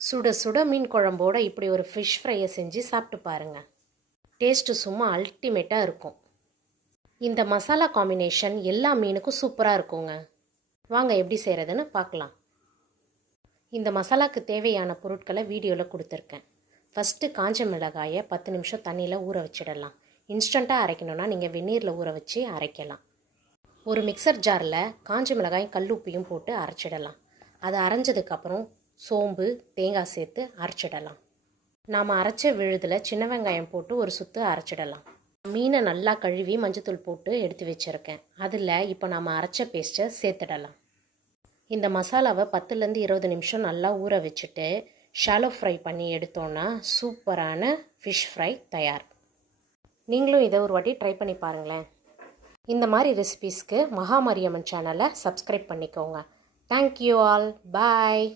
சுட சுட மீன் குழம்போட இப்படி ஒரு ஃபிஷ் ஃப்ரையை செஞ்சு சாப்பிட்டு பாருங்கள். டேஸ்ட்டு சும்மா அல்டிமேட்டாக இருக்கும். இந்த மசாலா காம்பினேஷன் எல்லா மீனுக்கும் சூப்பராக இருக்குங்க. வாங்க எப்படி செய்கிறதுன்னு பார்க்கலாம். இந்த மசாலாவுக்கு தேவையான பொருட்களை வீடியோவில் கொடுத்துருக்கேன். ஃபஸ்ட்டு காஞ்ச மிளகாயை 10 நிமிஷம் தண்ணியில் ஊற வச்சிடலாம். இன்ஸ்டண்ட்டாக அரைக்கணுன்னா நீங்கள் வெந்நீரில் ஊற வச்சு அரைக்கலாம். ஒரு மிக்சர் ஜாரில் காஞ்ச மிளகாயும் கல்லுப்பையும் போட்டு அரைச்சிடலாம். அதை அரைஞ்சதுக்கப்புறம் சோம்பு தேங்காய் சேர்த்து அரைச்சிடலாம். நாம் அரைச்ச விழுதில் சின்ன வெங்காயம் போட்டு ஒரு சுற்று அரைச்சிடலாம். மீனை நல்லா கழுவி மஞ்சத்தூள் போட்டு எடுத்து வச்சுருக்கேன். அதில் இப்போ நாம் அரைச்ச பேஸ்ட்டை சேர்த்துடலாம். இந்த மசாலாவை 10லேருந்து 20 நிமிஷம் நல்லா ஊற வச்சுட்டு ஷாலோ ஃப்ரை பண்ணி எடுத்தோன்னா சூப்பரான ஃபிஷ் ஃப்ரை தயார். நீங்களும் இதை ஒரு வாட்டி ட்ரை பண்ணி பாருங்களேன். இந்த மாதிரி ரெசிபீஸ்க்கு மகாமாரியம்மன் சேனலை சப்ஸ்கிரைப் பண்ணிக்கோங்க. Thank you all. பாய்.